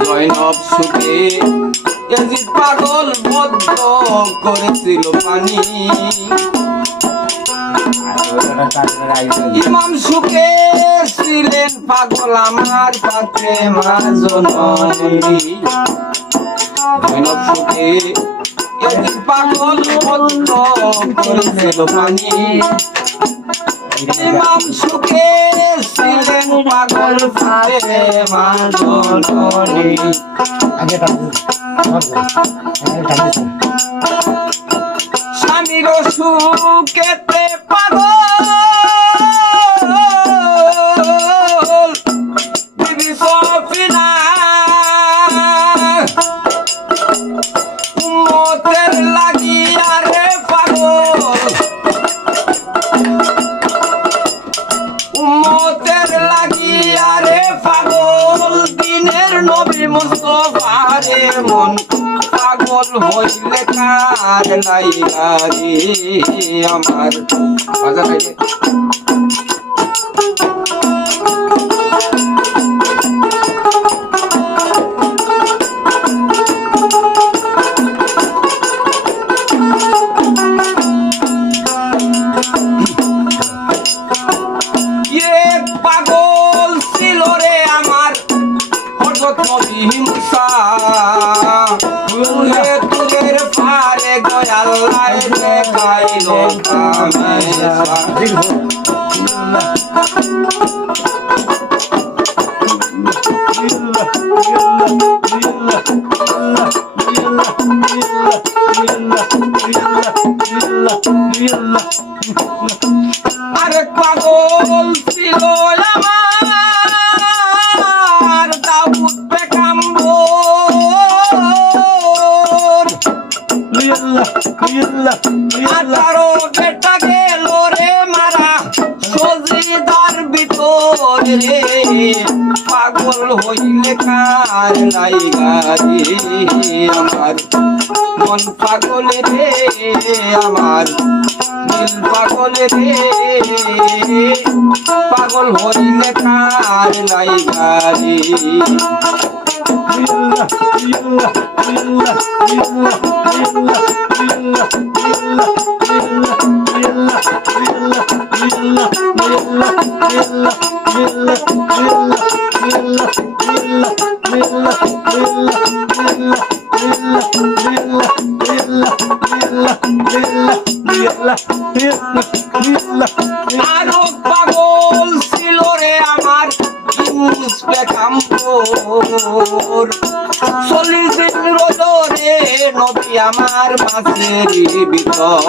জয়নব সুখে এজিদ পাগল বদ্ধ করেছিল পানি। ইমাম সুখে ছিলেন পাগল আমার পাত্রে মা জননী সুখে এজিদ পাগল বদ্ধ করেছিল পানি। ইমাম সুখে ছিলেন পাগল পাত্রে মা জননী আগে টান স্বামীর সুখেতে কার লাইগা রে আমার বাজা খাইলে ইয়ে পাগল ছিল রে আমার। হঠাৎ নবী মুসা গয়াল্লায় দেখাইল কামেশা আরে পাগল হইলে কার লাইগা রে আমার মন পাগল রে, আমার দিল পাগল রে। পাগল হইলে কার লাইগা রে আরও মাসের ভিতর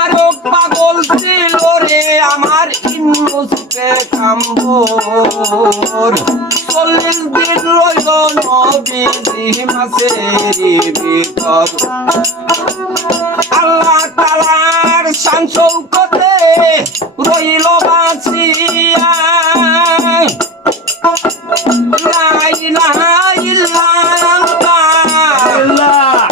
আরও পাগল ছিল রে আমার ইউনুস পেকাম্বর চল্লিশ দিন রইল নবী মাসের ভিতর। তালার সাংসৌকতে রইল বাঁচিয়া। লা ইলাহা ইল্লা আল্লাহ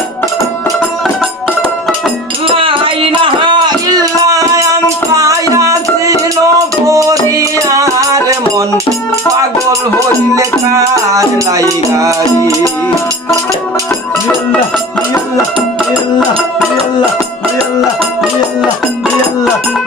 লা ইলাহা ইল্লা আনতা ইয়াসিন পরিয়ার মন। পাগল あ!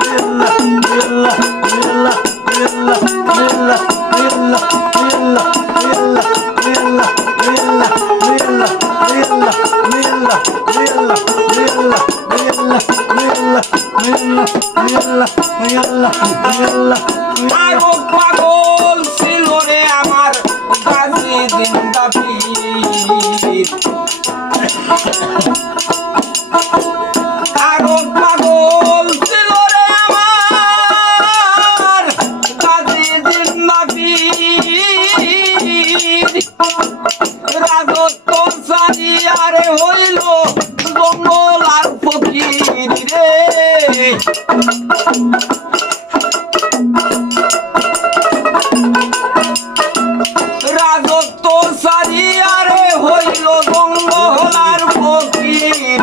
রাজত্ব সারিয়ারে হইল গঙ্গলার ফকির।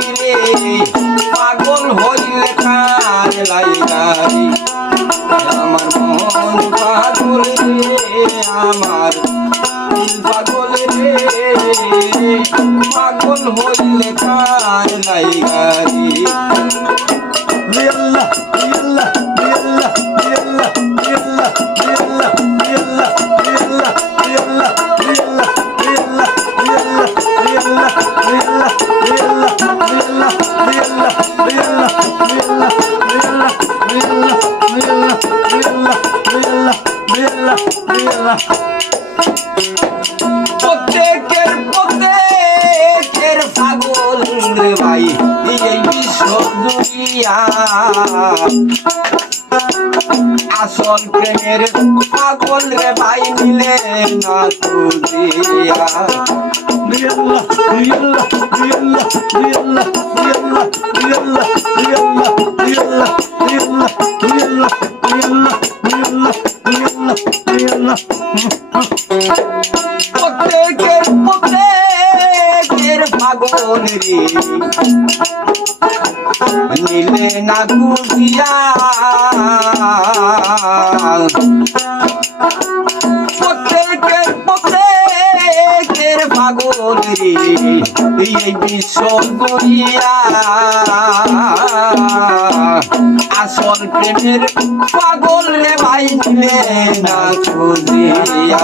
পাগল হইলে কার লাইলারি আমার মন পাগল আমার পাগল রে পাগল হইলে কার নাই গাড়ি আল্লাহ আল্লাহ আল্লাহ আল্লাহ আল্লাহ আল্লাহ আল্লাহ Yeah. জুড়িয়া আসল প্রেমের পাগল রে ভাই মিলে না তুলিয়া প্রত্যেকের প্রত্যেকের পাগল রে মিলে না তুজিয়া প্রত্যেকের প্রত্যেকের পাগল রে এই বিশ্ব গড়িয়া আসল প্রেমের পাগল রে ভাই মিলে না খুঁজিয়া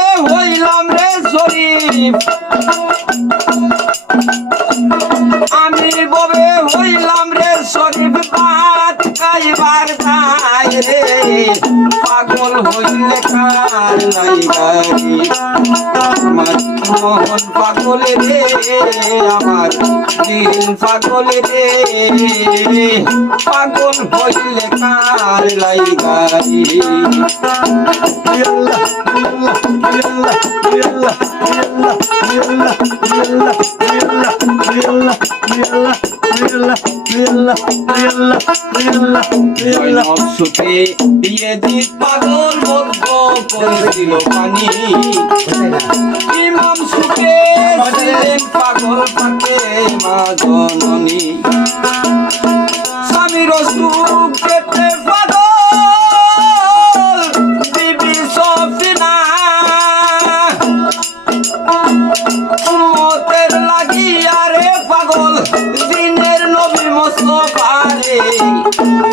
আমি ববে হইলাম রে শরীফ পাত খাইবার খাই রে। পাগল হইলে কার নাই গাড়ি মোহন পাগল রে আমার দিল পাগল রে। পাগল হইলে কার লাই গাড়ি নকশতে দিয়ে দিত পাগল বদ্ধ করেছিল পানি ইমাম সুখে পাগল থাকে মা জননী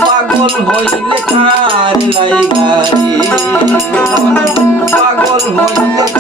পাগল হইলে কার লাই গারি পাগল হইলে